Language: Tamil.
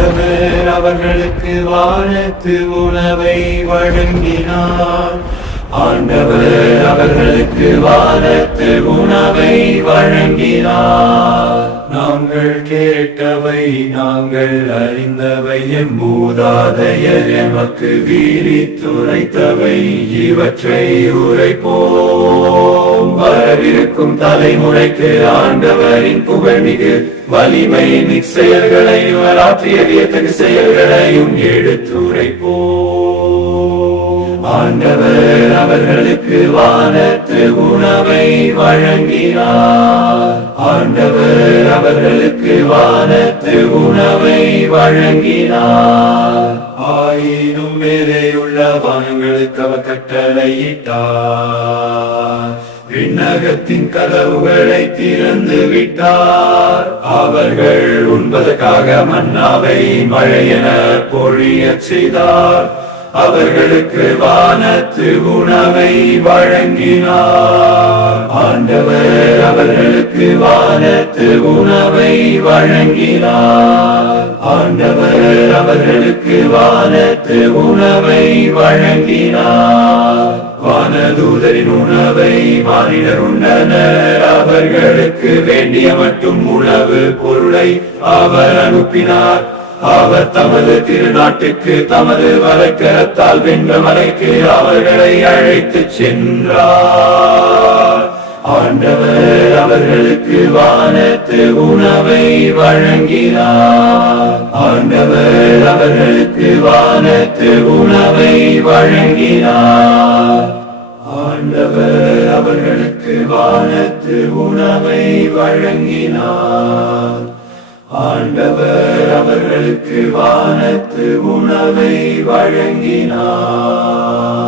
ஆண்டவர் அவர்களுக்கு வானத்து உணவை வழங்கினார். ஆண்டவர் அவர்களுக்கு வானத்து உணவை வழங்கினார். நாங்கள் கேட்டவை நாங்கள் அறிந்தவை எம் மூதாதையர் எமக்கு வீரித்துரைத்தவை இவற்றை உரைப்போ இருக்கும் தலைமுறைக்கு ஆண்டவரின் புகழ்மிகு வலிமை மிக் செயல்களையும் ஆற்றிய வியத்தகு செயல்களையும் எடுத்துரைப்போ. ஆண்டவர் அவர்களுக்கு வானத்து உணவை வழங்கினார். ஆண்டவர் அவர்களுக்கு வானத்து உணவை வழங்கினார். ஆயினும் மேலேயுள்ள வானங்களுக்கு அவர் கட்டளையிட்டார். விண்ணகத்தின் கதவுகளை திறந்து விட்டார். அவர்கள் உண்பதற்காக மன்னாவை மழையென பொழியச் செய்தார். அவர்களுக்கு வானத்து உணவை வழங்கினார். ஆண்டவர் அவர்களுக்கு வானத்து உணவை வழங்கினார். ஆண்டவர் அவர்களுக்கு வானத்து உணவை வழங்கினார். வானதூதரின் உணவை மாறினர் உண்டனர். அவர்களுக்கு வேண்டிய மட்டும் உணவு பொருளை அவர் அனுப்பினார். அவர் தமது திருநாட்டுக்கு தமது வலைக்கரத்தால் வென்ற மலைக்கு அவர்களை அழைத்துச் சென்றார். ஆண்டவர் அவர்களுக்கு வானத்து உணவை வழங்கினார். ஆண்டவர் அவர்களுக்கு வானத்து உணவை வழங்கினார். ஆண்டவர் அவர்களுக்கு வானத்து உணவை வழங்கினார். ஆண்டவர் அவர்களுக்கு வானத்து உணவை வழங்கினார்.